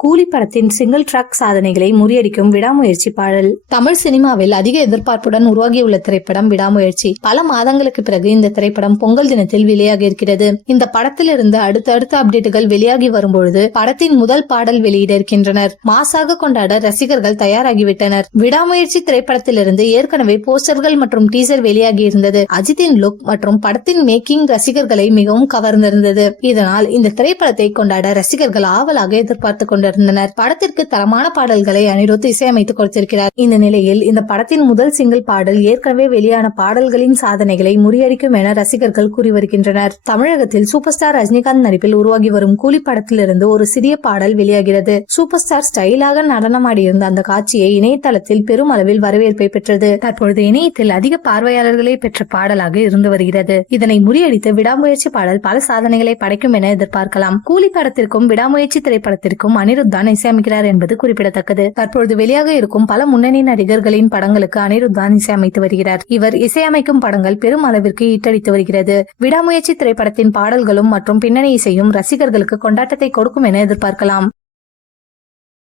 கூலி படத்தின் single track சாதனைகளை முறியடிக்கும் விடாமுயற்சி பாடல். தமிழ் சினிமாவில் அதிக எதிர்பார்ப்புடன் உருவாகியுள்ள திரைப்படம் விடாமுயற்சி. பல மாதங்களுக்கு பிறகு இந்த திரைப்படம் பொங்கல் தினத்தில் வெளியாகி இருக்கிறது. இந்த படத்திலிருந்து அடுத்தடுத்த அப்டேட்டுகள் வெளியாகி வரும்பொழுது படத்தின் முதல் பாடல் வெளியிட இருக்கின்றனர். மாசாக கொண்டாட ரசிகர்கள் தயாராகிவிட்டனர். விடாமுயற்சி திரைப்படத்திலிருந்து ஏற்கனவே போஸ்டர்கள் மற்றும் டீசர் வெளியாகி இருந்தது. அஜித்தின் லுக் மற்றும் படத்தின் மேக்கிங் ரசிகர்களை மிகவும் கவர்ந்திருந்தது. இதனால் இந்த திரைப்படத்தை கொண்டாட ரசிகர்கள் ஆவலாக எதிர்பார்த்து கொண்டிருந்தனர் படத்திற்கு தரமான பாடல்களை அனிருத் இசையமைத்துக் கொடுத்திருக்கிறார். இந்த நிலையில் இந்த படத்தின் முதல் சிங்கிள் பாடல் ஏற்கனவே வெளியான பாடல்களின் சாதனைகளை முறியடிக்கும் என ரசிகர்கள் கூறி வருகின்றனர். தமிழகத்தில் சூப்பர் ஸ்டார் ரஜினிகாந்த் நடிப்பில் உருவாகி வரும் கூலி படத்திலிருந்து ஒரு சிறிய பாடல் வெளியாகிறது. சூப்பர் ஸ்டார் ஸ்டைலாக நடனமாடியிருந்த அந்த காட்சியை இணையதளத்தில் பெரும் அளவில் வரவேற்பை பெற்றது. தற்பொழுது இணையத்தில் அதிக பார்வையாளர்களை பெற்ற பாடலாக இருந்து வருகிறது. இதனை முறியடித்து விடாமுயற்சி பாடல் பல சாதனைகளை படைக்கும் என எதிர்பார்க்கலாம். கூலி படத்திற்கும் விடாமுயற்சி திரைப்படத்திற்கும் அனிருத் தான் இசையமைக்கிறார் என்பது குறிப்பிடத்தக்கது. தற்பொழுது வெளியாக இருக்கும் பல முன்னணி நடிகர்களின் படங்களுக்கு அனிருத் தான் இசையமைத்து வருகிறார். இவர் இசையமைக்கும் படங்கள் பெரும் அளவிற்கு ஈட்டடித்து வருகிறது. விடாமுயற்சி திரைப்படத்தின் பாடல்களும் மற்றும் பின்னணி இசையும் ரசிகர்களுக்கு கொண்டாட்டத்தை கொடுக்கும் என எதிர்பார்க்கலாம்.